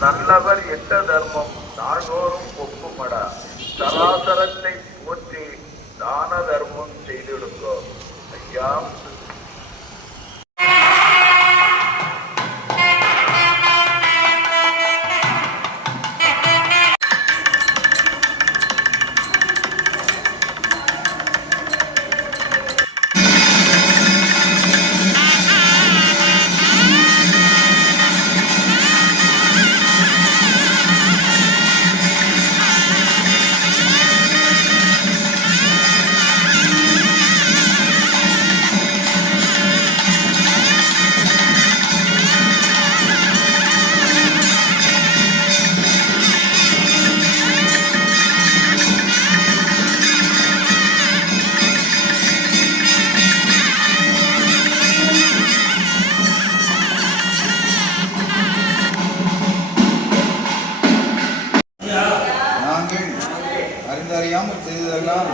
நல்லவர் எட்ட தர்மம் நாள்தோறும் ஒப்புமடா. சராசரத்தை போற்றி தான தர்மம் செய்திடுங்கோ. ஐயா அறிந்தறியாமல் செய்ததெல்லாம்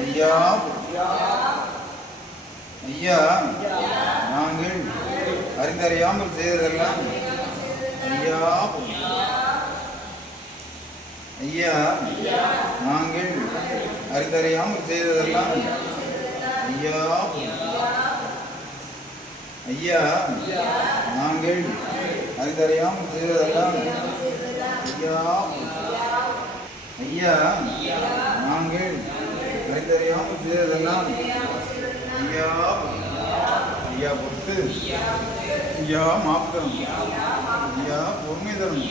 ஐயா ஐயா நாங்கள் அறிந்தறியாமல் செய்ததெல்லாம் ஐயா ஐயா நாங்கள் அறிந்தறியாமல் செய்ததெல்லாம் ஐயா ஐயா நாங்கள் அறிந்தறியாமல் செய்ததெல்லாம் ஐயா ஐயா நாங்கள் அறிந்தறியாமல் செய்ததெல்லாம் ஐயா ஐயா பொறுத்து ஐயா மாப்பு தரணும், ஐயா பொறுமை தரணும்,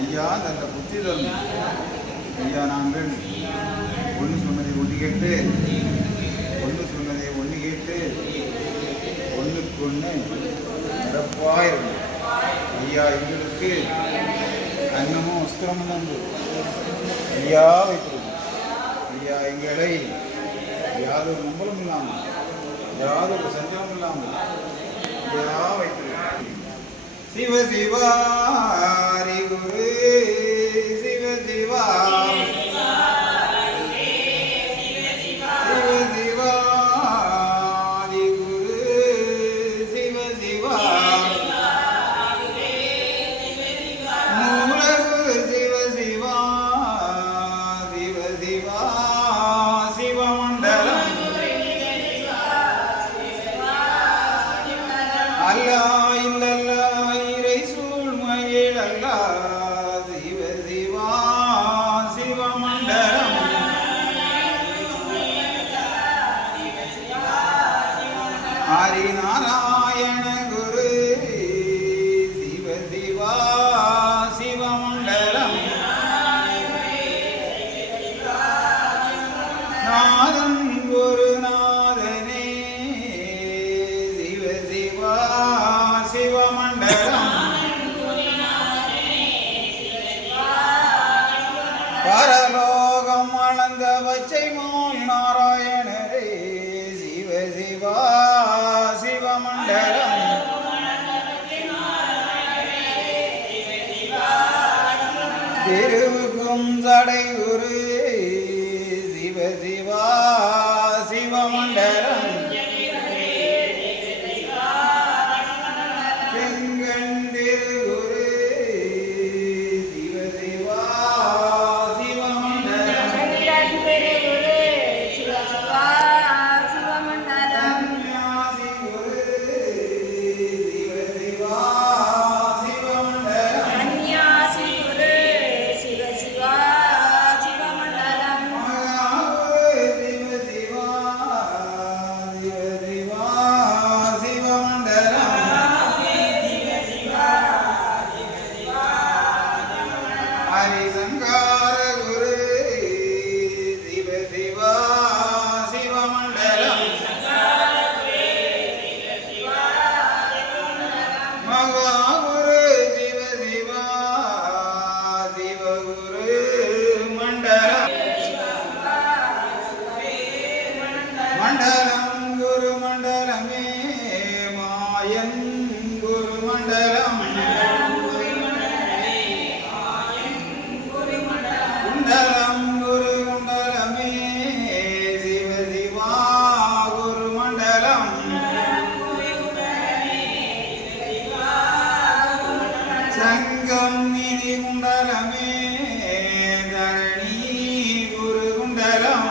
ஐயா நல்ல புத்தி தரணும். ஐயா நாங்கள் ஒன்று சொன்னதை ஒன்று கேட்டு ஒன்று சொன்னதை ஒன்று கேட்டு ஒன்றுக்கு ஒன்று நிரப்பாயிருக்கும். ஐயா எங்களுக்கு அன்னமும் வஸ்திரமும் நன்று ஐயா வைத்திருக்கும். ஐயா எங்களை யாதொரு நம்பலும் இல்லாமல் யாதொரு சஞ்சலம் இல்லாமல் ஐயா வைத்திருக்கும். சிவ சிவாரி குரு சிவ சிவா ஹரி நாராயண குரு சிவ சிவா சிவமண்டலம் நாதன் குருநாதனே சிவ சிவா சிவமண்டலம் பரலோகம் அளந்த பச்சை மோல் நாராயணரே சிவ சிவா சிவமண்டலம் திருவுக்கும் தடை குரு சிவ சிவா சிவமண்டலம் செங்கண் திருகுரு சிவ சிவா சிவமண்டலம் சன்னியாசி குரு சிவ சிவா ஹரிசங்கார குரு சிவ சிவா சிவமண்டலம் மகாகுரு சிவ சிவா சிவகுரு மண்டலம் மண்டலம் குரு மண்டலமே மாயன் குரு மண்டலம் குண்டலம் குரு குண்டலமே சிவ சிவா குரு மண்டலம் சங்க நிதி குண்டலமே தரணி குரு குண்டலம்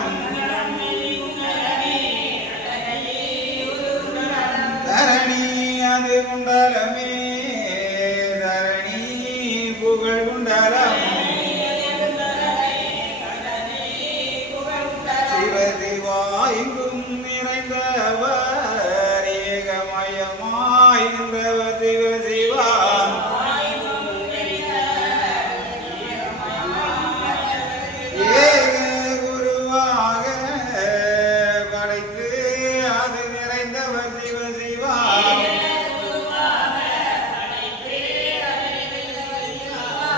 தரணி அது குண்டலமே தரணி புகழ் குண்டலம் சிவதிவா எங்கும் நிறைந்தவர் ஏகமயமாய் நின்றவர் சிவ சிவா ஏக குருவாக படைத்து அது நிறைந்தவர் சிவ சிவா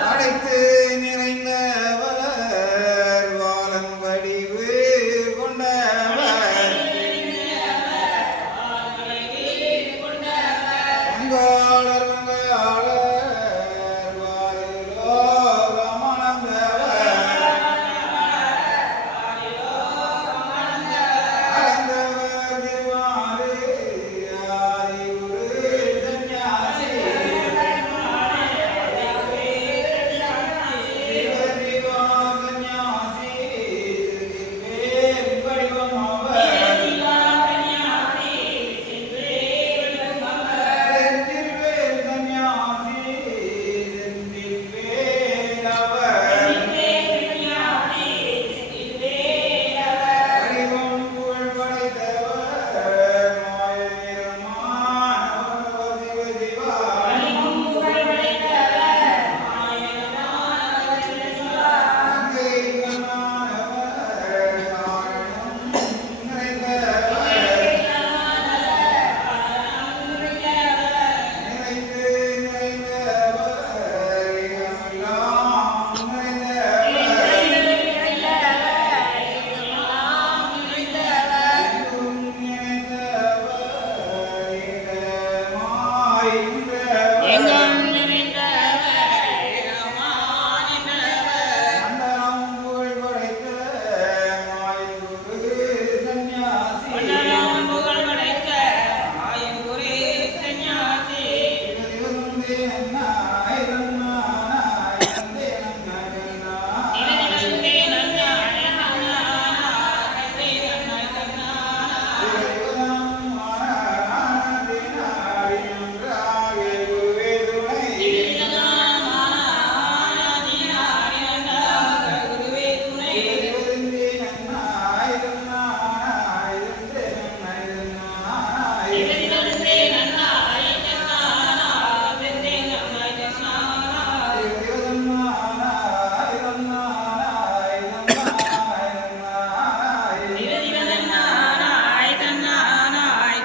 படைத்து நிறைந்தவர் வாழம் வடிவு கொண்டவர் வங்காளர் வங்காளர் வாழிலோகமானந்தவர் அடைந்தவர் திருவாறு ஆதிகுரு சந்நியாசி சிவசிவா சந்நியாசி வேல் வடிவம் அவர் செந்தில்வேல் சந்நியாசி செந்தில்வேல் அவர் வடிவம் புகழ் படைத்தவர் மாயநிறமானவர் சிவ சிவா அங்கை கண்ணானவர் சாரணம் நிறைந்தவர் நிறைந்து நிறைந்தவர் இகமெல்லாம் நிறைந்தவர் எங்கும் நிறைந்தவர் ஏகமாய் நின்றவர் மண்டலம் புகழ் படைத்த மாயங்குரு சந்நியாசி சிவசிவந்தே நன்னாய் தன்னானாய் தந்தே சிவசிவதாம் ஆனாதினாடி நன்றாக குருவே துணை சிவசிவந்தே நன்னாய் தன்னானாய் தந்தே நன்னாய் சிவசிவதன்னானாய் தன்னானாய்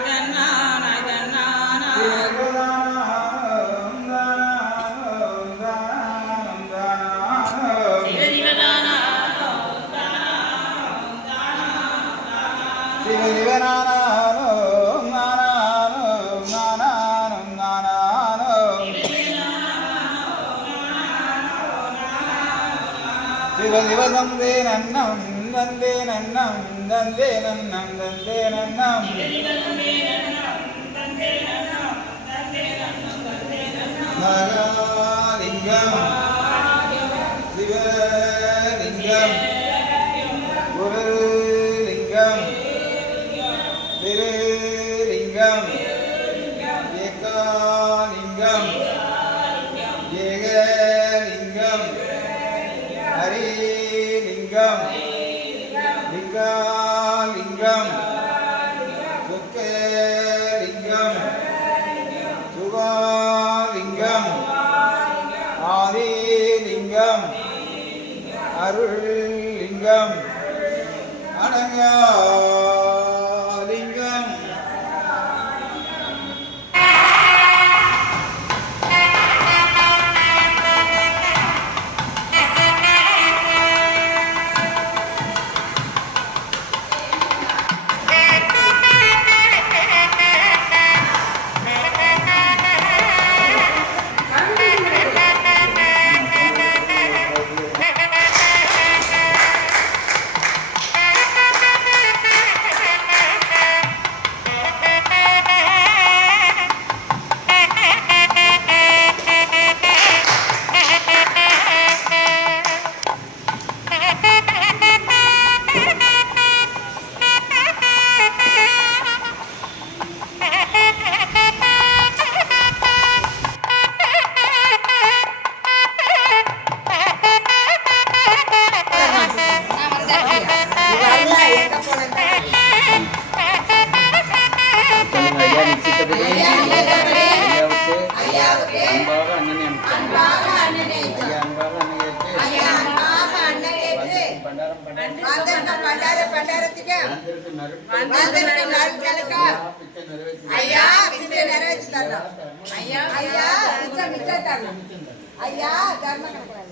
சிவசிவதந்தே நன்னம் தந்தே நன்னம் தந்தே நன்னம் தந்தே நன்னம் மகாலிங்கம் சிவலிங்கம் குருலிங்கம் திருலிங்கம் ஏகாலிங்கம் ஏகலிங்கம் ஹரிலிங்கம் லிங்காலிங்கம் சுக்கலிங்கம் சுகாலிங்கம் ஆதிலிங்கம் அருள்லிங்கம் அனங்காலிங்கம் బండారతికి అందరికీ నరుకు అందరికీ నరుకలక పిచ్చ నెరవేర్చి అయ్యా పిచ్చ నెరవేర్చుతాను అయ్యా పిచ్చ మిచ్చతాను అయ్యా ధర్మ కనపడాలి